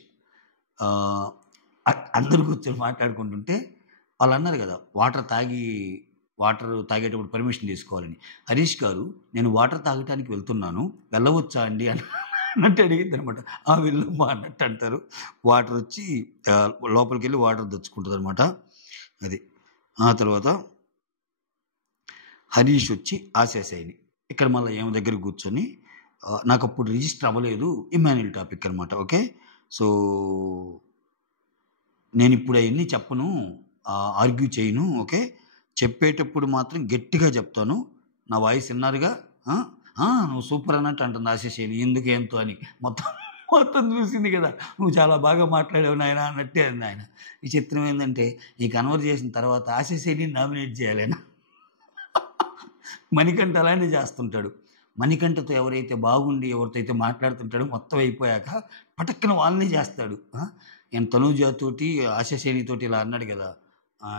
ఆహ్, అందరూ కూర్చొని మాట్లాడుకుంటుంటే వాళ్ళన్నారు గదా! వాటర్ తాగేటప్పుడు పర్మిషన్ తీసుకోవాలని. హరీష్ గారు నేను వాటర్ తాగటానికి వెళ్తున్నాను. వెళ్ళవచ్చా అండి అన్నట్టు అడిగిద్దనమాట. ఆ! వెళ్ళమ్మా అన్నట్టు అంటారు. వాటరొచ్చి లోపలికెళ్ళి వాటర్ తెచ్చుకుంటదనమాట. అది. ఆ తర్వాత హరీష్ వచ్చి ఆశేశాయిని. ఇక్కడ మళ్ళా ఈమె దగ్గర కూర్చొని నాకప్పుడు రిజిస్టర్ అవ్వలేదు. ఇమ్మాన్యుల్ టాపిక్ అనమాట. ఓకే. సో నేనిప్పుడు అయన్నీ చెప్పను. ఆర్గ్యూ చేయను. ఓకే. చెప్పేటప్పుడు మాత్రం గట్టిగా చెప్తాను. నా వాయిస్ ఇన్నారుగా. ఆ! ఆ! నువ్వు సూపర్ అన్నట్టు అంటుంది ఆశేషిని. ఎందుకు ఏంతో అని. మొత్తం మొత్తం చూసింది కదా! నువ్వు చాలా బాగా మాట్లాడావు నాయనా అన్నట్టే అందాయన. విచిత్రం ఏందంటే ఈ కన్వర్జేషన్ తర్వాత ఆశేషిని నామినేట్ చేయాలాయన. మణికంఠ అలానే చేస్తుంటాడు. మణికంఠతో ఎవరైతే బాగుండి ఎవరితో అయితే మాట్లాడుతుంటాడో మొత్తం అయిపోయాక పటక్కన వాళ్ళనే చేస్తాడు. నేను తనూజతోటి, ఆశా తోటి ఇలా అన్నాడు గదా!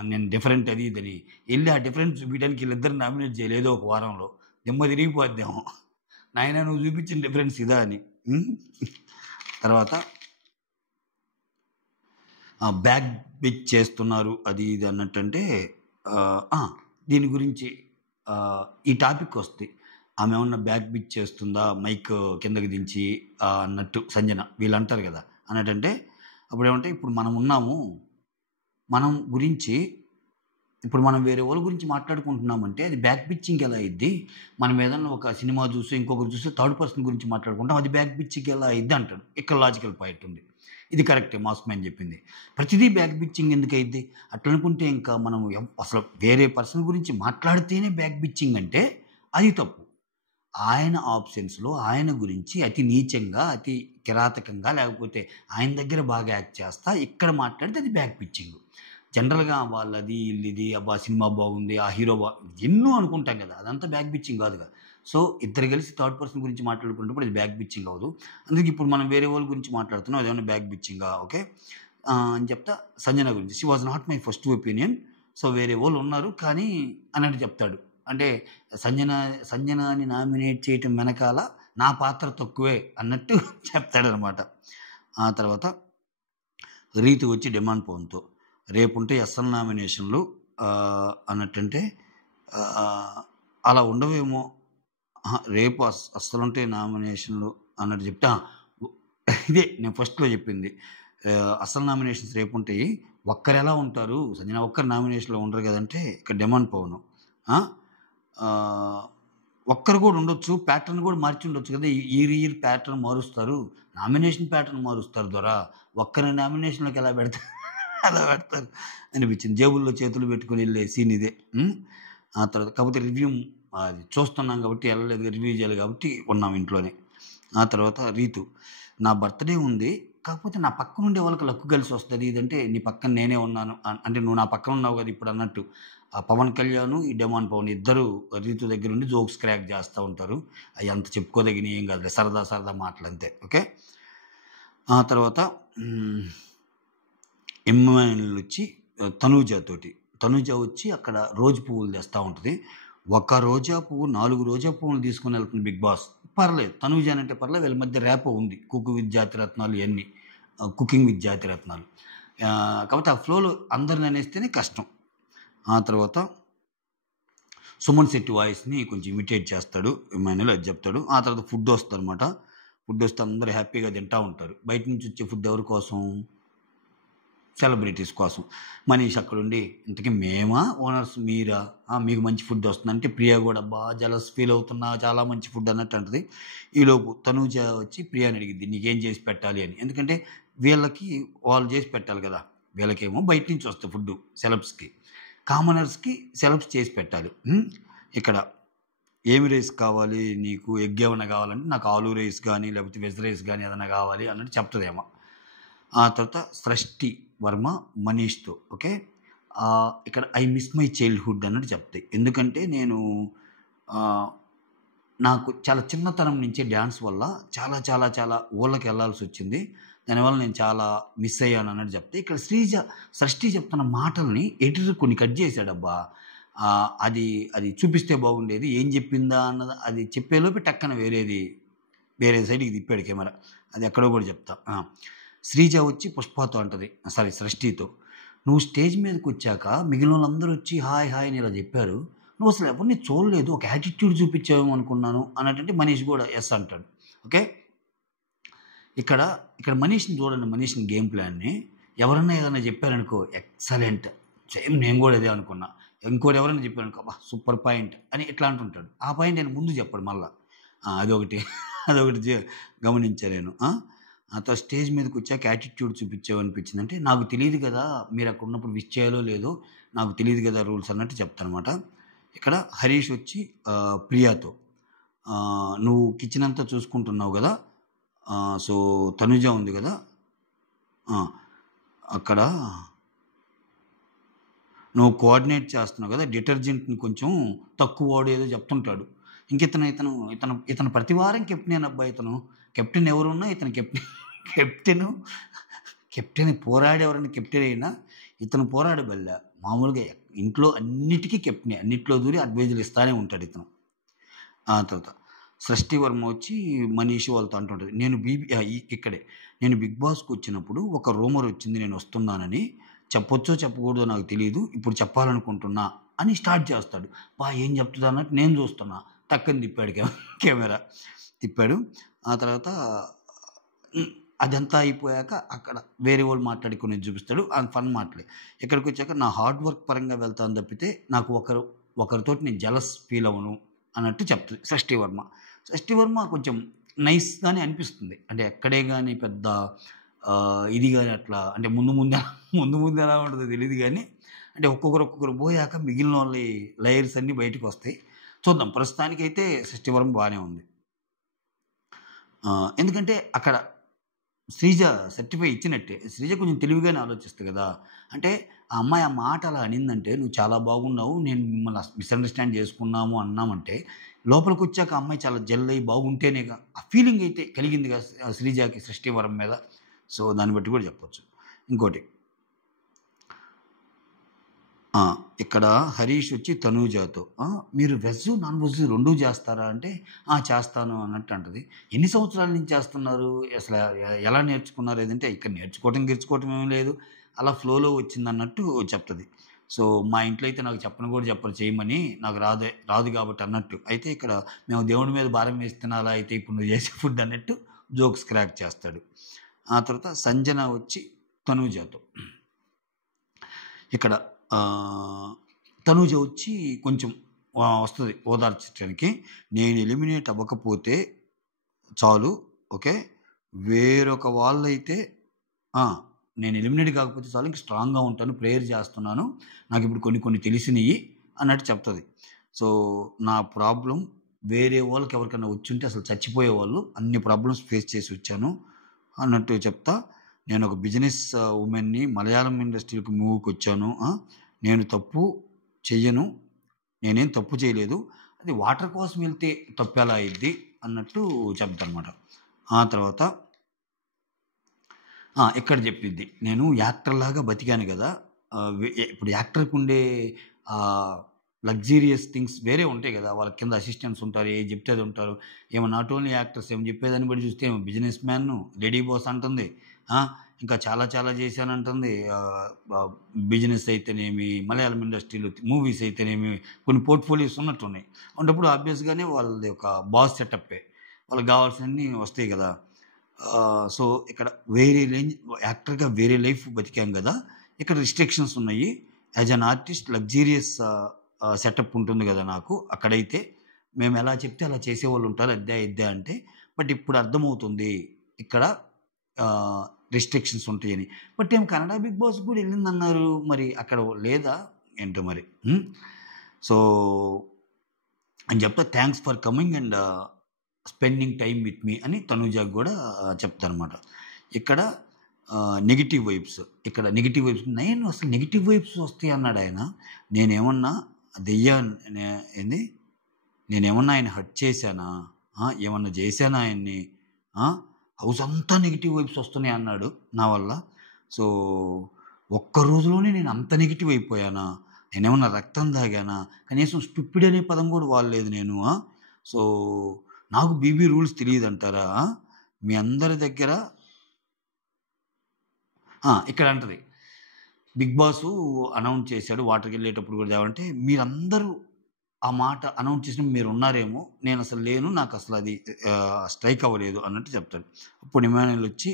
నేను డిఫరెంట్ అది ఇదని. ఎళ్లి ఆ డిఫరెన్స్ చూపియడానికి ఈళ్ళిద్దరిని నామినేట్ జేయాలి ఏదో ఒక వారంలో. దిమ్మ తిరిగిపోద్దేమో. నాయనా నువ్వు చూపించిన డిఫరెన్స్ ఇదా అని. హ్మ్. తర్వాత బ్యాక్ బిచ్ చేస్తున్నారు అది ఇది అన్నట్టంటే ఆ! దీని గురించి ఈ టాపికొస్తది. ఆమె ఏమన్నా బ్యాక్ బిచ్ చేస్తుందా మైక్ కిందకి దించి అన్నట్టు సంజన వీళ్ళు అంటారు కదా. అన్నట్టంటే అప్పుడు ఏమంటే ఇప్పుడు మనం ఉన్నాము, మనం గురించి ఇప్పుడు మనం వేరే వాళ్ళ గురించి మాట్లాడుకుంటున్నామంటే అది బ్యాక్ పిచ్చింగ్ ఎలా అయ్యిద్ది? మనం ఏదన్నా ఒక సినిమా చూసి ఇంకొకరు చూసి థర్డ్ పర్సన్ గురించి మాట్లాడుకుంటాం, అది బ్యాక్ పిచ్చింగ్ ఎలా అయ్యిద్ది అంటాడు. ఇక్కడ లాజికల్ పాయింట్ ఉంది. ఇది కరెక్టే మాస్ మ్యాన్ చెప్పింది. ప్రతిదీ బ్యాక్ పిచ్చింగ్ ఎందుకయ్యిద్ది? అట్లనుకుంటే ఇంకా మనం అసలు వేరే పర్సన్ గురించి మాట్లాడితేనే బ్యాక్ పిచ్చింగ్ అంటే అది తప్పు. ఆయన ఆబ్సెన్స్‌లో ఆయన గురించి అతి నీచంగా, అతి కిరాతకంగా లేకపోతే ఆయన దగ్గర బాగా యాక్ట్ చేస్తా ఇక్కడ మాట్లాడితే అది బ్యాక్ పిచ్చింగ్. జనరల్‌గా వాళ్ళది, ఈళ్ళిది, అబ్బా! సినిమా బాగుంది, ఆ హీరో ఎన్నో అనుకుంటాం కదా! అదంతా బ్యాక్ పిచ్చింగ్ కాదుగా. సో, ఇద్దరు కలిసి థర్డ్ పర్సన్ గురించి మాట్లాడుకునేటప్పుడు అది బ్యాక్ పిచ్చింగ్ అవ్వదు. అందుకే ఇప్పుడు మనం వేరే వాళ్ళ గురించి మాట్లాడుతున్నాం. అదేమన్నా బ్యాక్ పిచ్చింగా? ఓకే. అని చెప్తా సంజన గురించి. She was not my first opinion. So, వేరే వాళ్ళు ఉన్నారు కానీ అన్నట్టు చెప్తాడు. అంటే సంజనాని నామినేట్ చేయటం వెనకాల నా పాత్ర తక్కువే అన్నట్టు చెప్తాడనమాట. ఆ తర్వాత రీతు వచ్చి డిమాండ్ పవన్‌తో రేపుంటే ఎస్ఎల్ నామినేషన్‌లు అన్నట్టంటే అలా ఉండవేమో. రేపు అస్సలుంటాయి నామినేషన్‌లు అన్నట్టు చెప్తే ఇదే నేను ఫస్ట్‌లో చెప్పింది. అసలు నామినేషన్స్ రేపుంటాయి. ఒక్కరెలా ఉంటారు? సంజన ఒక్కరు నామినేషన్‌లో ఉండరు కదంటే ఇక్కడ డిమాండ్ పవను. ఒక్కరు కూడా ఉండొచ్చు. ప్యాటర్న్ కూడా మార్చి ఉండొచ్చు కదా! ఇయర్ ప్యాటర్న్ మారుస్తారు. నామినేషన్ ప్యాటర్న్ మారుస్తారు దొరా. ఒక్కరి నామినేషన్‌లోకి ఎలా పెడతారు? అలా పెడతారు అనిపించింది. జేబుల్లో చేతులు పెట్టుకొని వెళ్ళే సీన్ ఇదే. ఆ తర్వాత కాకపోతే రివ్యూ అది చూస్తున్నాం కాబట్టి వెళ్ళలేదు, రివ్యూ చేయాలి కాబట్టి ఉన్నాం ఇంట్లోనే. ఆ తర్వాత రీతు నా బర్త్‌డే ఉంది. కాకపోతే నా పక్కన ఉండే వాళ్ళకి లక్ కలిసి వస్తది. ఇదంటే నీ పక్కన నేనే ఉన్నాను. అంటే నువ్వు నా పక్కన ఉన్నావు కదా! ఇప్పుడు అన్నట్టు. ఆ పవన్ కళ్యాణ్, ఈ డిమాండ్ పవన్ ఇద్దరు రీతు దగ్గర ఉండి జోక్స్ క్రాక్ చేస్తా ఉంటారు. అయి అంత చెప్పుకోదగినయి ఏం కాదులే. సరదా సరదా మాటలంతే. ఓకే. ఆ తర్వాత ఇమ్మాన్యుల్ వచ్చి తనూజ వచ్చి అక్కడ రోజ్ పువ్వులు తెస్తా ఉంటది. ఒక రోజా పువ్వు 4 రోజా పువ్వులు తీసుకొని వెళ్తుంది బిగ్ బాస్. పర్లేదు. తనూజ అంటే పర్లేదు. వీళ్ళ మధ్య ర్యాపో ఉంది. కుక్ విత్ జాతిరత్నాలు ఇయన్నీ. కుకింగ్ విత్ జాతిరత్నాలు. కాకపోతే ఆ ఫ్లోలో అందరిని అనేస్తేనే కష్టం. ఆ తర్వాత సుమన్ శెట్టి వాయిస్‌ని కొంచెం ఇమిటేట్ చేస్తాడు ఇమ్మాన్యుల్. అది చెప్తాడు. ఆ తర్వాత ఫుడ్ వస్తదనమాట. ఫుడ్ వస్తే అందరూ హ్యాపీగా తింటా ఉంటారు. బయట నుంచి వచ్చే ఫుడ్ ఎవరి కోసం? సెలబ్రిటీస్ కోసం. మనీష్ అక్కడుండి ఇంతకీ మేమా ఓనర్స్ మీరా? మీకు మంచి ఫుడ్ వస్తుందంటే ప్రియా కూడా జెలస్ ఫీల్ అవుతున్నా చాలా మంచి ఫుడ్ అన్నట్టు అంటది. ఈలోపు తనూజ వచ్చి ప్రియాని అడిగిద్ది నీకేం చేసి పెట్టాలి అని. ఎందుకంటే వీళ్ళకి వాళ్ళు చేసి పెట్టాలి కదా! వీళ్ళకేమో బయట నుంచి వస్తుంది ఫుడ్డు సెలబ్స్‌కి. కామనర్స్‌కి సెలబ్స్ చేసి పెట్టాలి. ఇక్కడ ఏమి రైస్ కావాలి నీకు? ఎగ్ ఏమన్నా కావాలంటే నాకు ఆలూ రైస్ గానీ లేకపోతే వెజ్ రైస్ గానీ ఏదన్నా కావాలి అన్నట్టు చెప్తదేమో. ఆ తర్వాత సృష్టి వర్మ మనీష్‌తో ఓకే. ఇక్కడ ఐ మిస్ మై చైల్డ్‌హుడ్ అన్నట్టు చెప్తాయి. ఎందుకంటే నేను నాకు చాలా చిన్నతనం నుంచే డ్యాన్స్ వల్ల చాలా చాలా చాలా ఊళ్ళకి వెళ్ళాల్సొచ్చింది. దానివల్ల నేను చాలా మిస్ అయ్యాను అన్నట్టు చెప్తే ఇక్కడ సృష్టి చెప్తున్న మాటల్ని ఎడిటర్ కొన్ని కట్ చేశాడబ్బా! అది చూపిస్తే బాగుండేది. ఏం చెప్పిందా అన్నది అది చెప్పేలోపే టక్కన వేరే సైడ్‌కి తిప్పాడు కెమెరా. అది ఎక్కడో కూడా చెప్తా. శ్రీజ వచ్చి పుష్పతో అంటది. సృష్టితో నువ్వు స్టేజ్ మీదకొచ్చాక మిగిలినోళ్ళందరూ వచ్చి హాయ్ హాయ్ అని ఇలా చెప్పారు. నువ్వు అసలు ఎవరిని చూడలేదు. ఒక యాటిట్యూడ్ చూపించావేమో అనుకున్నాను అన్నట్టంటే మనీష్ కూడా యెస్ అంటాడు. ఓకే. ఇక్కడ మనీష్‌ని చూడండి. మనీష్‌ని గేమ్ ప్లాన్‌ని ఎవరన్నా ఏదన్నా చెప్పారనుకో ఎక్సలెంట్. సేమ్ నేను కూడా అదే అనుకున్నా. ఇంకోటి ఎవరైనా చెప్పారనుకో అబ్బా! సూపర్ పాయింట్ అని ఇట్లా అంటుంటాడు. ఆ పాయింట్ నేను ముందు చెప్పడు మళ్ళా. అదొకటి గమనించా నేను. ఆ తర్వాత స్టేజ్ మీదకొచ్చాక యాటిట్యూడ్ చూపించావనిపించింది. అంటే నాకు తెలీదు కదా! మీరు అక్కడ ఉన్నప్పుడు విష్ చేయాలో లేదో నాకు తెలీదు కదా రూల్స్ అన్నట్టు చెప్తానమాట. ఇక్కడ హరీష్ వచ్చి ప్రియాతో నువ్వు కిచెన్ అంతా చూసుకుంటున్నావు కదా! సో తనుజ ఉంది కదా! అక్కడ నువ్వు కోఆర్డినేట్ చేస్తున్నావు కదా! డిటర్జెంట్‌ని కొంచెం తక్కువ వాడు ఏదో చెప్తుంటాడు. ఇతను ప్రతి వారం కెప్టెనేనబ్బా ఇతను. కెప్టెన్ ఎవరున్నా ఇతను కెప్టెన్ పోరాడేవరన్నా కెప్టెన్ అయినా ఇతను పోరాడబల్లా. మామూలుగా ఇంట్లో అన్నిటికీ కెప్టెనే. అన్నిట్లో దూరి అడ్వైజులు ఇస్తానే ఉంటాడు ఇతను. ఆ తర్వాత సృష్టి వర్మ వచ్చి మనీష్ వాళ్ళతో అంటుంటది. ఇక్కడే నేను బిగ్ బాస్‌కి వచ్చినప్పుడు ఒక రూమర్ వచ్చింది నేను వస్తున్నానని. చెప్పొచ్చో చెప్పకూడదో నాకు తెలీదు. ఇప్పుడు చెప్పాలనుకుంటున్నా అని స్టార్ట్ చేస్తాడు. ఏం చెప్తదన్నట్టు నేను చూస్తున్నా. టక్కుని తిప్పాడు కెమెరా తిప్పాడు. ఆ తర్వాత అదంతా అయిపోయాక అక్కడ వేరే వాళ్ళు మాట్లాడుకునేది చూపిస్తాడు. అది ఫన్ మాటలే. ఇక్కడికొచ్చాక నా హార్డ్ వర్క్ పరంగా వెళ్తాను తప్పితే నాకు ఒకరితోటి నేను జెలస్ ఫీల్ అవ్వను అన్నట్టు చెప్తది షష్ఠివర్మ. షష్ఠివర్మ కొంచెం నైస్‌గానే అనిపిస్తుంది. అంటే ఎక్కడే గాని పెద్ద ఇది గాని అట్లా అంటే ముందు ఎలా ఉంటదో తెలీదు గానీ, అంటే ఒక్కొక్కరు పోయాక మిగిలిన వాళ్ళయి లేయర్స్ అన్నీ బయటకొస్తాయి. చూద్దాం. ప్రస్తుతానికైతే షష్ఠివర్మ బానే ఉంది. ఎందుకంటే అక్కడ శ్రీజ సర్టిఫై ఇచ్చినట్టే. శ్రీజ కొంచెం తెలివిగానే ఆలోచిస్తది గదా! అంటే ఆ అమ్మాయి ఆ మాట అలా అనిందంటే, "నువ్వు చాలా బాగున్నావు. నేను మిమ్మల్ని మిస్‌అండర్‌స్టాండ్ చేసుకున్నాము" అన్నామంటే, లోపలికొచ్చాక ఆ అమ్మాయి చాలా జెల్ అయ్యి బాగుంటేనేగా ఆ ఫీలింగ్ అయితే కలిగిందిగా శ్రీజకి సృష్టివరం మీద. సో, దాన్ని బట్టి కూడా చెప్పొచ్చు. ఇంకోటి ఆ! ఇక్కడ హరీష్ వచ్చి తనూజాతో "మీరు వెజ్, నాన్ వెజ్ 2 చేస్తారా?" అంటే, చేస్తాను" అన్నట్టు అంటది. "ఎన్ని సంవత్సరాల నుంచి చేస్తున్నారు? అసల ఎలా నేర్చుకున్నారు?" ఏదంటే, ఇక్కడ నేర్చుకోవటం ఏమి లేదు. అలా ఫ్లోలో వచ్చిందన్నట్టు చెప్తది. సో, మా ఇంట్లో అయితే నాకు చెప్పను కూడా చెప్పరు చేయమని. నాకు రాదు కాబట్టి అన్నట్టు. అయితే ఇక్కడ మేము దేవుడి మీద భారం వేసి తినాలా అయితే ఇప్పుడు నువ్వు చేసే ఫుడ్ అన్నట్టు జోక్స్ క్రాక్ చేస్తాడు. ఆ తర్వాత సంజన వచ్చి తనూజాతో ఇక్కడ తనూజ వచ్చి కొంచెం వస్తది ఓదార్చడానికి. "నేను ఎలిమినేట్ అవ్వకపోతే చాలు. ఓకే. వేరొక వాళ్ళైతే నేను ఎలిమినేట్ కాకపోతే చాలు. ఇంక స్ట్రాంగ్‌గా ఉంటాను. ప్రేయర్ చేస్తున్నాను. నాకిప్పుడు కొన్ని తెలిసినియి" అన్నట్టు చెప్తది. సో, నా ప్రాబ్లమ్ వేరే వాళ్ళకి ఎవరికన్నా వచ్చుంటే అసలు చచ్చిపోయేవాళ్ళు. అన్ని ప్రాబ్లమ్స్ ఫేస్ చేసి వచ్చాను అన్నట్టు చెప్తా. నేనొక బిజినెస్ వుమెన్‌ని. మలయాళం ఇండస్ట్రీకి మూవ్‌కొచ్చాను. నేను తప్పు చెయ్యను. నేనేం తప్పు చేయలేదు. అది వాటర్ కోసం వెళ్తే తప్పెలా అయ్యిద్ది అన్నట్టు చెప్తానమాట. ఆ తర్వాత ఇక్కడ చెప్పిద్ది. నేను యాక్టర్‌లాగా బతికాను గదా! ఇప్పుడు యాక్టర్‌కుండే లగ్జూరియస్ థింగ్స్ వేరే ఉంటాయి గదా! వాళ్ళ కింద అసిస్టెంట్స్ ఉంటారు. ఏది చెప్తే అది ఉంటారు. నాట్ ఓన్లీ యాక్టర్స్ చెప్పేదాన్ని బట్టి చూస్తే బిజినెస్ మ్యాన్‌ను, లేడీ బాస్ అంటుంది. ఇంకా చాలా చేశానంటుంది. బిజినెస్ అయితేనేమి, మలయాళం ఇండస్ట్రీలో మూవీస్ అయితేనేమి కొన్ని పోర్ట్‌ఫోలియోస్ ఉన్నట్టున్నాయి. ఉన్నప్పుడు ఆబ్వియస్‌గానే వాళ్ళది ఒక బాస్ సెటప్పే. వాళ్ళకి కావాల్సినన్ని వస్తాయి గదా! సో, ఇక్కడ వేరే యాక్టర్‌గా వేరే లైఫ్ బతికాం గదా! ఇక్కడ రిస్ట్రిక్షన్స్ ఉన్నాయి. As an artist luxurious setup ఉంటుంది గదా నాకు. అక్కడైతే మేమెలా చెప్తే అలా చేసేవాళ్ళుంటారు. అద్దా, ఇద్దా అంటే. బట్ ఇప్పుడు అర్థమవుతుంది. ఇక్కడ రిస్ట్రిక్షన్స్ ఉంటాయని. బట్ కన్నడ బిగ్ బాస్ కూడా ఎళ్ళిందన్నారు. మరి అక్కడ లేదా? ఏంటో మరి. సో, అని చెప్తా thanks for coming and spending time with me అని తనూజకి గూడా చెప్తానమాట. ఇక్కడ నెగెటివ్ వైబ్స్. ఇక్కడ నెగెటివ్ వైబ్స్ నేను అసలు నెగెటివ్ వైబ్స్ వస్తాయి అన్నాడాయన. నేనేమన్నా ఏంది? నేనేమన్నా ఆయన హర్ట్ చేశానా? ఏమన్నా చేశానా ఆయన్ని? హౌస్ అంతా నెగెటివ్ వైబ్స్ వస్తున్నాయి అన్నాడు నా వల్ల. సో, ఒక్క రోజులోనే నేను అంత నెగెటివ్ అయిపోయానా? నేనేమన్నా రక్తం తాగానా? కనీసం స్టూపిడ్ అనే పదం కూడా వాడలేదు నేను. సో, నాకు బీబీ రూల్స్ తెలీదంటారా? మీ అందరి దగ్గర ఇక్కడ అంటది. బిగ్ బాసు అనౌన్స్ చేశాడు వాటర్‌కెళ్ళేటప్పుడు కూడా అంటే మీరందరూ ఆ మాట అనౌన్స్ చేసినప్పుడు మీరున్నారేమో. నేనసలు లేను. నాకసలు అది స్ట్రైక్ అవ్వలేదు అన్నట్టు చెప్తాడు. అప్పుడు ఇమ్మాన్యుయల్ వచ్చి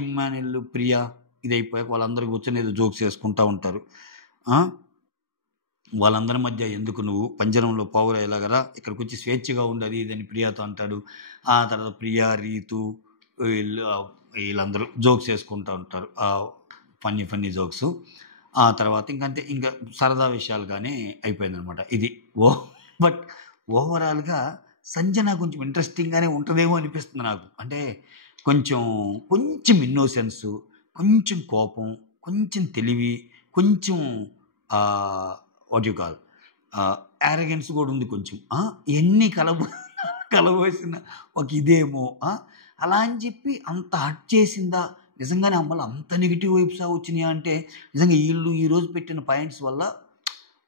ఇమ్మాన్యుయల్, ప్రియా ఇదయిపోయాక వాళ్ళందరూ కూర్చొని ఏదో జోక్స్ చేసుకుంటా ఉంటారు. వాళ్ళందరి మధ్య ఎందుకు నువ్వు పంజరంలో పావురాయిలాగా ఇక్కడికొచ్చి స్వేచ్ఛగా ఉండు అది ఇది అని ప్రియాతో అంటాడు. ఆ తర్వాత ప్రియా, రీతు వీళ్ళందరూ జోక్స్ చేసుకుంటా ఉంటారు. Funny jokes. ఆ తర్వాత ఇంకంతే ఇంకా సరదా విషయాలుగానే అయిపోయిందనమాట ఇది. బట్ ఓవరాల్‌గా సంజన కొంచెం ఇంట్రెస్టింగ్‌గానే ఉంటదేమో అనిపిస్తుంది నాకు. అంటే కొంచెం ఇన్నోసెన్సు, కొంచెం కోపం, కొంచెం తెలివి, కొంచెం వాట్ యూ కాల్ యారగెన్స్ కూడా ఉంది కొంచెం. ఇయన్నీ కలబోసిన ఒక ఇదేమో అలా అని చెప్పి అంత హర్ట్ చేసిందా? నిజంగానే అమ్మలో అంత నెగెటివ్ వైబ్సా వచ్చినాయా అంటే నిజంగా ఈళ్ళు ఈరోజు పెట్టిన పాయింట్స్ వల్ల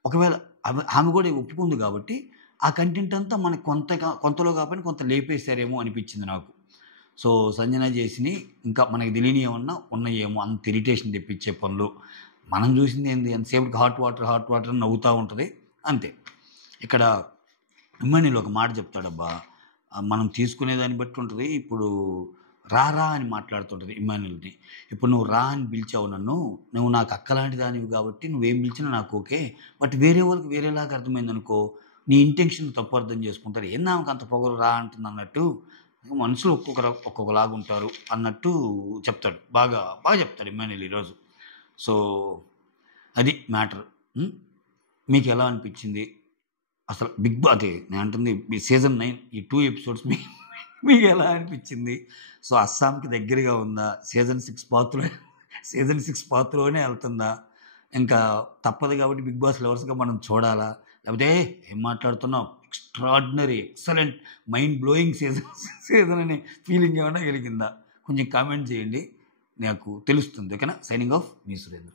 ఒకవేళ ఆమె కూడా ఒప్పుకుంది కాబట్టి ఆ కంటెంట్ అంతా మనకు కొంతలో కాకపోయినా కొంత లేపేశారేమో అనిపించింది నాకు. సో, సంజన చేసినయి ఇంకా మనకు తెలియనివి ఏమన్నా ఉన్నాయేమో అంత ఇరిటేషన్ తెప్పించే పనులు. మనం చూసింది ఏంది ఎంతసేపటికి హాట్ వాటర్ అని నవ్వుతా ఉంటది. అంతే. ఇక్కడ ఇమ్మాన్యుల్ ఒక మాట చెప్తాడబ్బా, మనం తీసుకునే దాన్ని బట్టి ఉంటుంది. ఇప్పుడు రా రా అని మాట్లాడుతుంటుంది ఇమ్మాన్యుల్ని. ఇప్పుడు నువ్వు రా అని పిలిచావు నన్ను, నువ్వు నాకు అక్కలాంటి దానివి కాబట్టి నువ్వేం పిలిచినా నాకు ఓకే. బట్ వేరే వాళ్ళకి వేరేలాగా అర్థమైందనుకో, నీ ఇంటెన్షన్ తప్పు అర్థం చేసుకుంటారు. ఏంది ఆమెకు అంత పొగరు రా అంటుంది అన్నట్టు. మనుషులు ఒక్కొక్కలాగా ఉంటారు అన్నట్టు చెప్తాడు. బాగా బాగా చెప్తాడు ఇమ్మాన్యుల్ ఈరోజు. సో అది మ్యాటర్. మీకు ఎలా అనిపించింది అసలు బిగ్ బా అదే నేను అంటుంది సీజన్ 9 ఈ 2 ఎపిసోడ్స్ మీకు ఎలా అనిపించింది? సో అస్సాంకి దగ్గరగా ఉందా? సీజన్ 6 పాత్రలోనే వెళ్తుందా? ఇంకా తప్పదు కాబట్టి బిగ్ బాస్ లవర్స్గా మనం చూడాలా? లేకపోతే ఏం మాట్లాడుతున్నాం, extraordinary excellent mind blowing season అనే ఫీలింగ్ ఏమైనా కలిగిందా? కొంచెం కామెంట్ చేయండి, నాకు తెలుస్తుంది. ఓకేనా? సైనింగ్ ఆఫ్ మీ సురేంద్ర.